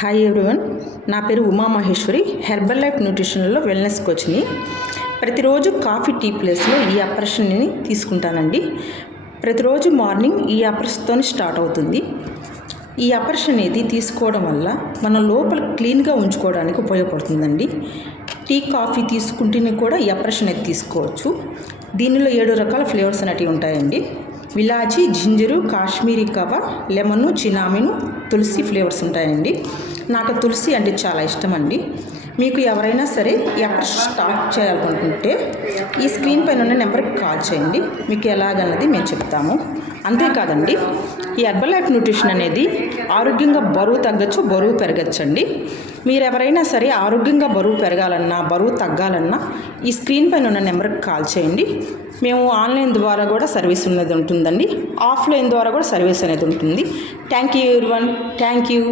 Hi everyone, నా పేరు Umamaheshwari. Herbalife న్యూట్రిషన్లో వెల్నెస్ కోచ్ని. ప్రతిరోజు కాఫీ టీ ప్లేస్లో ఈ ఆపరేషన్ని తీసుకుంటానండి. ప్రతిరోజు మార్నింగ్ ఈ ఆపరేషన్తో స్టార్ట్ అవుతుంది. ఈ ఆపరేషన్ అనేది తీసుకోవడం వల్ల మన లోపల క్లీన్గా ఉంచుకోవడానికి ఉపయోగపడుతుందండి. టీ కాఫీ తీసుకుంటేనే కూడా ఈ ఆపరేషన్ అయితే తీసుకోవచ్చు. దీనిలో 7 రకాల ఫ్లేవర్స్ అనేవి ఉంటాయండి. విలాచి, జింజరు, కాశ్మీరీ కవ, లెమను, చినామిను, తులసి ఫ్లేవర్స్ ఉంటాయండి. నాకు తులసి అంటే చాలా ఇష్టం అండి. మీకు ఎవరైనా సరే ఈ ఆపరేషన్ స్టార్ట్ చేయాలనుకుంటే ఈ స్క్రీన్ పైన ఉన్న నెంబర్కి కాల్ చేయండి. మీకు ఎలాగన్నది మేము చెప్తాము. అంతేకాదండి, ఈ హెర్బల్ లైఫ్ న్యూట్రిషన్ అనేది ఆరోగ్యంగా బరువు తగ్గచ్చు, బరువు పెరగచ్చండి. మీరు ఎవరైనా సరే ఆరోగ్యంగా బరువు పెరగాలన్నా, బరువు తగ్గాలన్నా ఈ స్క్రీన్ పైన ఉన్న నెంబర్కి కాల్ చేయండి. మేము ఆన్లైన్ ద్వారా కూడా సర్వీస్ ఉన్నది ఉంటుందండి. ఆఫ్లైన్ ద్వారా కూడా సర్వీస్ అనేది ఉంటుంది. Thank you everyone. Thank you.